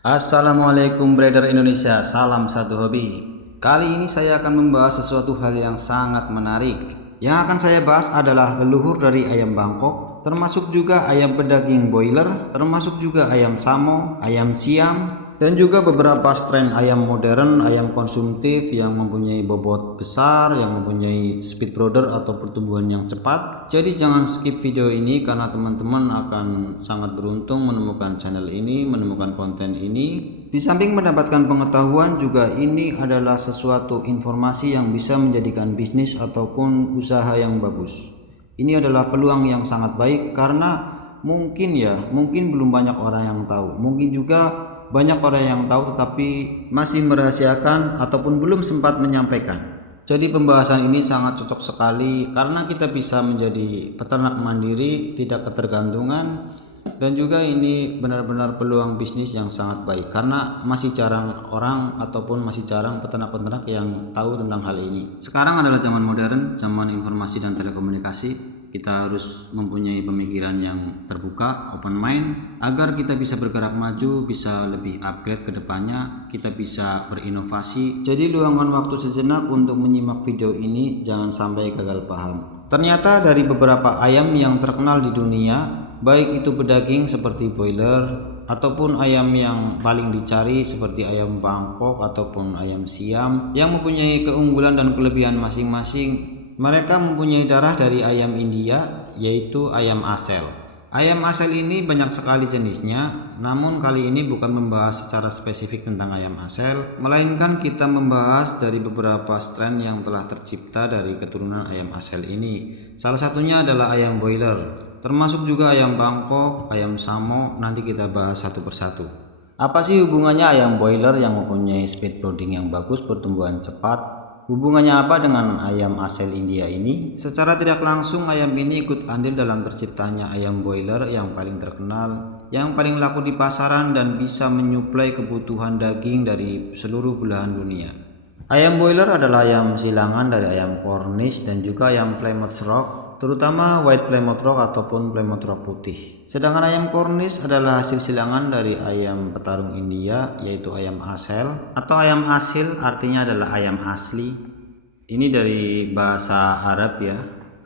Assalamualaikum Breeder Indonesia, salam satu hobi. Kali ini saya akan membahas sesuatu hal yang sangat menarik. Yang akan saya bahas adalah leluhur dari ayam Bangkok, termasuk juga ayam pedaging boiler, termasuk juga ayam Samo, ayam Siam, dan juga beberapa strain ayam modern, ayam konsumtif yang mempunyai bobot besar, yang mempunyai speed brooder atau pertumbuhan yang cepat. Jadi jangan skip video ini karena teman-teman akan sangat beruntung menemukan channel ini, menemukan konten ini. Di samping mendapatkan pengetahuan juga ini adalah sesuatu informasi yang bisa menjadikan bisnis ataupun usaha yang bagus. Ini adalah peluang yang sangat baik karena mungkin belum banyak orang yang tahu. Mungkin juga banyak orang yang tahu tetapi masih merahasiakan ataupun belum sempat menyampaikan. Jadi pembahasan ini sangat cocok sekali karena kita bisa menjadi peternak mandiri, tidak ketergantungan, dan juga ini benar-benar peluang bisnis yang sangat baik karena masih jarang orang ataupun masih jarang peternak-peternak yang tahu tentang hal ini. Sekarang adalah zaman modern, zaman informasi dan telekomunikasi. Kita harus mempunyai pemikiran yang terbuka, open mind, agar kita bisa bergerak maju, bisa lebih upgrade ke depannya, kita bisa berinovasi. Jadi luangkan waktu sejenak untuk menyimak video ini, jangan sampai gagal paham. Ternyata dari beberapa ayam yang terkenal di dunia, baik itu pedaging seperti boiler ataupun ayam yang paling dicari seperti ayam Bangkok ataupun ayam Siam yang mempunyai keunggulan dan kelebihan masing-masing. Mereka mempunyai darah dari ayam India, yaitu ayam Asel. Ayam Asel ini banyak sekali jenisnya, namun kali ini bukan membahas secara spesifik tentang ayam Asel, melainkan kita membahas dari beberapa strain yang telah tercipta dari keturunan ayam Asel ini. Salah satunya adalah ayam boiler, termasuk juga ayam Bangkok, ayam Samo. Nanti kita bahas satu persatu. Apa sih hubungannya ayam boiler yang mempunyai speed brooding yang bagus, pertumbuhan cepat? Hubungannya apa dengan ayam Asel India ini? Secara tidak langsung ayam ini ikut andil dalam terciptanya ayam boiler yang paling terkenal, yang paling laku di pasaran dan bisa menyuplai kebutuhan daging dari seluruh belahan dunia. Ayam boiler adalah ayam silangan dari ayam Cornish dan juga ayam Plymouth Rock, terutama White Plymouth Rock ataupun Plymouth Rock putih. Sedangkan ayam Cornish adalah hasil silangan dari ayam petarung India, yaitu ayam Asel atau ayam asil, artinya adalah ayam asli. Ini dari bahasa Arab ya,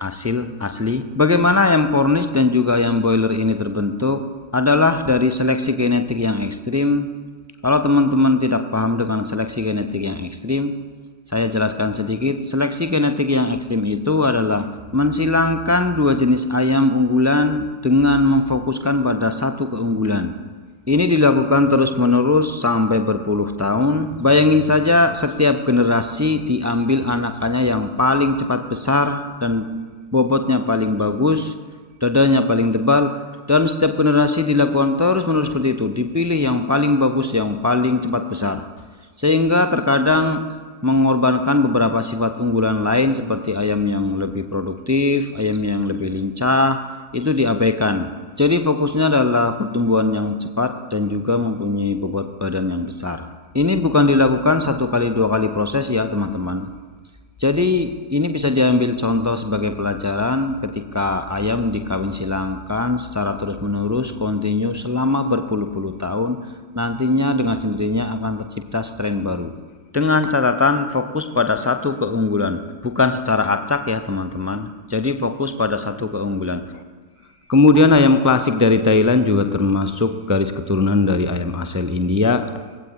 asil, asli. Bagaimana ayam Cornish dan juga ayam boiler ini terbentuk adalah dari seleksi genetik yang ekstrim. Kalau teman-teman tidak paham dengan seleksi genetik yang ekstrim, saya jelaskan sedikit. Seleksi genetik yang ekstrim itu adalah mensilangkan dua jenis ayam unggulan dengan memfokuskan pada satu keunggulan. Ini dilakukan terus-menerus sampai berpuluh tahun. Bayangin saja setiap generasi diambil anakannya yang paling cepat besar dan bobotnya paling bagus, dadanya paling tebal, dan setiap generasi dilakukan terus-menerus seperti itu. Dipilih yang paling bagus, yang paling cepat besar. Sehingga terkadang mengorbankan beberapa sifat unggulan lain seperti ayam yang lebih produktif, ayam yang lebih lincah, itu diabaikan. Jadi fokusnya adalah pertumbuhan yang cepat dan juga mempunyai bobot badan yang besar. Ini bukan dilakukan satu kali dua kali proses ya teman-teman. Jadi ini bisa diambil contoh sebagai pelajaran ketika ayam dikawin silangkan secara terus-menerus kontinu selama berpuluh-puluh tahun, nantinya dengan sendirinya akan tercipta strain baru. Dengan catatan fokus pada satu keunggulan, bukan secara acak ya teman-teman. Jadi fokus pada satu keunggulan. Kemudian ayam klasik dari Thailand juga termasuk garis keturunan dari ayam Asel India,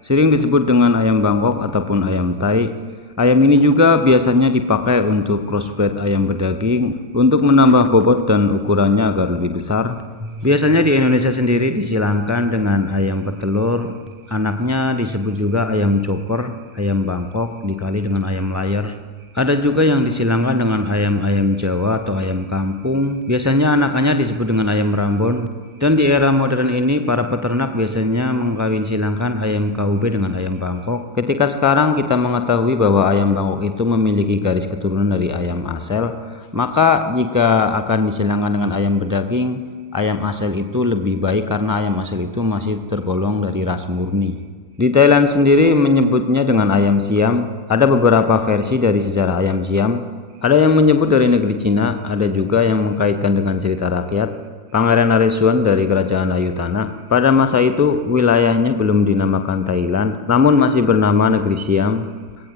sering disebut dengan ayam Bangkok ataupun ayam Thai. Ayam ini juga biasanya dipakai untuk crossbred ayam pedaging untuk menambah bobot dan ukurannya agar lebih besar. Biasanya di Indonesia sendiri disilangkan dengan ayam petelur, anaknya disebut juga ayam chopper, ayam Bangkok dikali dengan ayam layar. Ada juga yang disilangkan dengan ayam-ayam Jawa atau ayam kampung. Biasanya anakannya disebut dengan ayam Rambon. Dan di era modern ini para peternak biasanya mengkawin silangkan ayam KUB dengan ayam Bangkok. Ketika sekarang kita mengetahui bahwa ayam Bangkok itu memiliki garis keturunan dari ayam Asel, maka jika akan disilangkan dengan ayam bedaging, ayam Asel itu lebih baik karena ayam Asel itu masih tergolong dari ras murni. Di Thailand sendiri menyebutnya dengan ayam Siam. Ada beberapa versi dari sejarah ayam Siam. Ada yang menyebut dari negeri Cina, ada juga yang mengkaitkan dengan cerita rakyat. Pangeran Naresuan dari Kerajaan Ayutthana. Pada masa itu wilayahnya belum dinamakan Thailand, namun masih bernama Negeri Siam.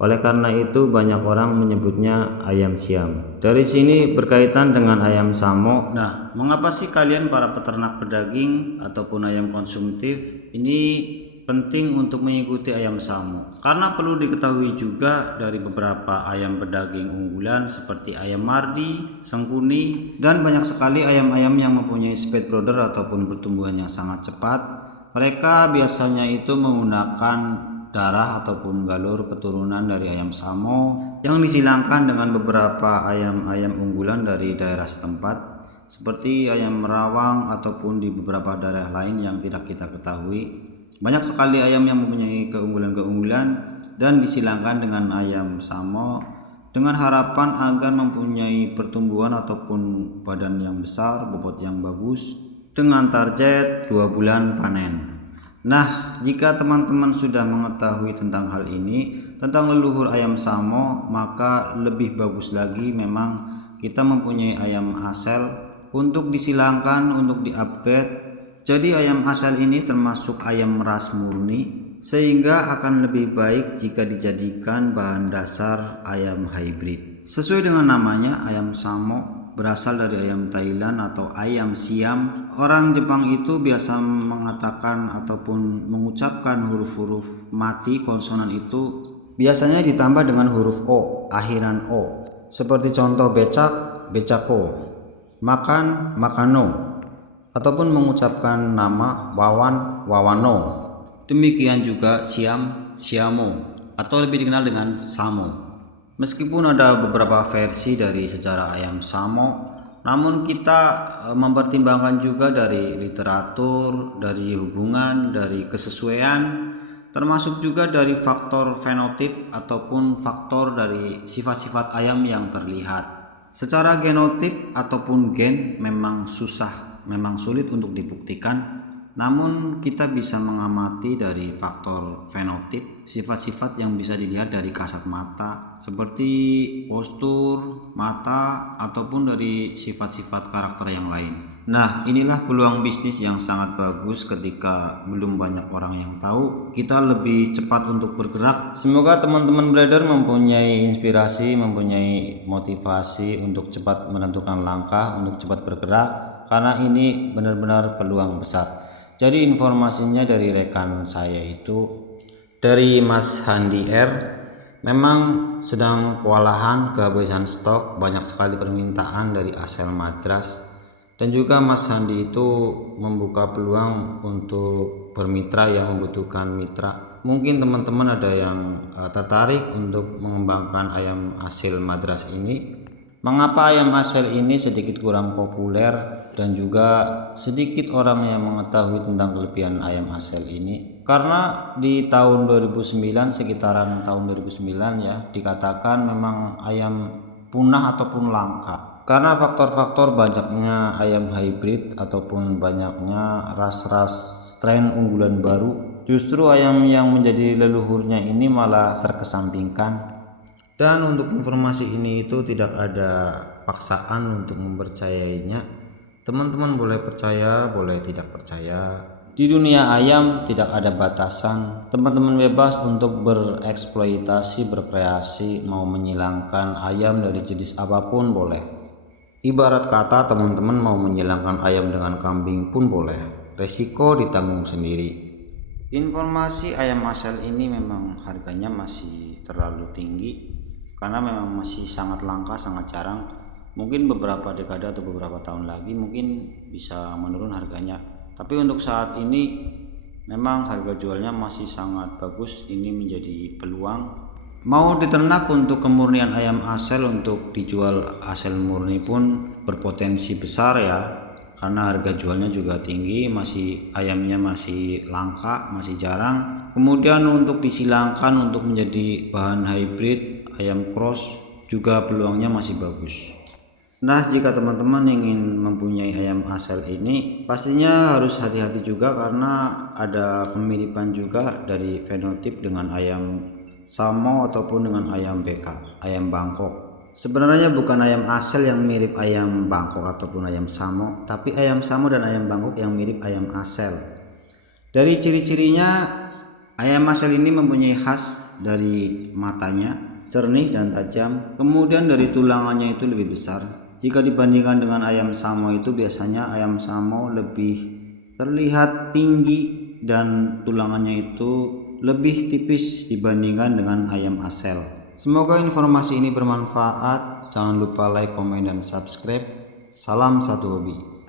Oleh karena itu banyak orang menyebutnya ayam Siam. Dari sini berkaitan dengan ayam Samo. Nah, mengapa sih kalian para peternak pedaging ataupun ayam konsumtif ini penting untuk mengikuti ayam Samo? Karena perlu diketahui juga dari beberapa ayam pedaging unggulan seperti ayam Mardi, Sengkuni, dan banyak sekali ayam-ayam yang mempunyai speed brother ataupun pertumbuhan yang sangat cepat. Mereka biasanya itu menggunakan darah ataupun galur keturunan dari ayam Samo yang disilangkan dengan beberapa ayam-ayam unggulan dari daerah setempat seperti ayam Merawang ataupun di beberapa daerah lain yang tidak kita ketahui. Banyak sekali ayam yang mempunyai keunggulan-keunggulan dan disilangkan dengan ayam Samo dengan harapan agar mempunyai pertumbuhan ataupun badan yang besar, bobot yang bagus dengan target 2 bulan panen. Nah, jika teman-teman sudah mengetahui tentang hal ini, tentang leluhur ayam Samo, maka lebih bagus lagi memang kita mempunyai ayam asel untuk disilangkan, untuk di-upgrade. Jadi ayam asel ini termasuk ayam ras murni, sehingga akan lebih baik jika dijadikan bahan dasar ayam hybrid. Sesuai dengan namanya, ayam Samo berasal dari ayam Thailand atau ayam Siam. Orang Jepang itu biasa mengatakan ataupun mengucapkan huruf-huruf mati konsonan itu biasanya ditambah dengan huruf O, akhiran O. Seperti contoh becak, becako, makan, makano, ataupun mengucapkan nama wawan, wawano. Demikian juga Siam, Siamo, atau lebih dikenal dengan Samo. Meskipun ada beberapa versi dari sejarah ayam Samo, namun kita mempertimbangkan juga dari literatur, dari hubungan, dari kesesuaian, termasuk juga dari faktor fenotip ataupun faktor dari sifat-sifat ayam yang terlihat. Secara genotip ataupun gen memang sulit untuk dibuktikan. Namun kita bisa mengamati dari faktor fenotip, sifat-sifat yang bisa dilihat dari kasat mata seperti postur, mata, ataupun dari sifat-sifat karakter yang lain. Nah, inilah peluang bisnis yang sangat bagus ketika belum banyak orang yang tahu, kita lebih cepat untuk bergerak. Semoga teman-teman breeder mempunyai inspirasi, mempunyai motivasi untuk cepat menentukan langkah, untuk cepat bergerak, karena ini benar-benar peluang besar. Jadi informasinya dari rekan saya itu dari Mas Handi R, memang sedang kewalahan, kehabisan stok, banyak sekali permintaan dari asal Madras, dan juga Mas Handi itu membuka peluang untuk bermitra yang membutuhkan mitra. Mungkin teman-teman ada yang tertarik untuk mengembangkan ayam hasil Madras ini. Mengapa ayam asel ini sedikit kurang populer dan juga sedikit orang yang mengetahui tentang kelebihan ayam asel ini? Karena di tahun 2009, sekitaran tahun 2009 ya, dikatakan memang ayam punah ataupun langka. Karena faktor-faktor banyaknya ayam hybrid ataupun banyaknya ras-ras strain unggulan baru, justru ayam yang menjadi leluhurnya ini malah terkesampingkan. Dan untuk informasi ini itu tidak ada paksaan untuk mempercayainya. Teman-teman boleh percaya, boleh tidak percaya. Di dunia ayam tidak ada batasan. Teman-teman bebas untuk bereksploitasi, berkreasi, mau menyilangkan ayam dari jenis apapun boleh. Ibarat kata teman-teman mau menyilangkan ayam dengan kambing pun boleh. Resiko ditanggung sendiri. Informasi ayam asal ini memang harganya masih terlalu tinggi, karena memang masih sangat langka, sangat jarang. Mungkin beberapa dekade atau beberapa tahun lagi mungkin bisa menurun harganya, tapi untuk saat ini memang harga jualnya masih sangat bagus. Ini menjadi peluang. Mau diternak untuk kemurnian ayam asel, untuk dijual asel murni pun berpotensi besar ya, karena harga jualnya juga tinggi, ayamnya masih langka, masih jarang. Kemudian untuk disilangkan untuk menjadi bahan hybrid ayam cross juga peluangnya masih bagus. Nah, jika teman-teman ingin mempunyai ayam asal ini, pastinya harus hati-hati juga karena ada kemiripan juga dari fenotip dengan ayam Samo ataupun dengan ayam BK, ayam Bangkok. Sebenarnya bukan ayam asel yang mirip ayam Bangkok ataupun ayam Samo, tapi ayam Samo dan ayam Bangkok yang mirip ayam asel. Dari ciri-cirinya, ayam asel ini mempunyai khas dari matanya jernih dan tajam, kemudian dari tulangannya itu lebih besar. Jika dibandingkan dengan ayam Samo itu biasanya ayam Samo lebih terlihat tinggi dan tulangannya itu lebih tipis dibandingkan dengan ayam asel. Semoga informasi ini bermanfaat. Jangan lupa like, komen, dan subscribe. Salam satu hobi.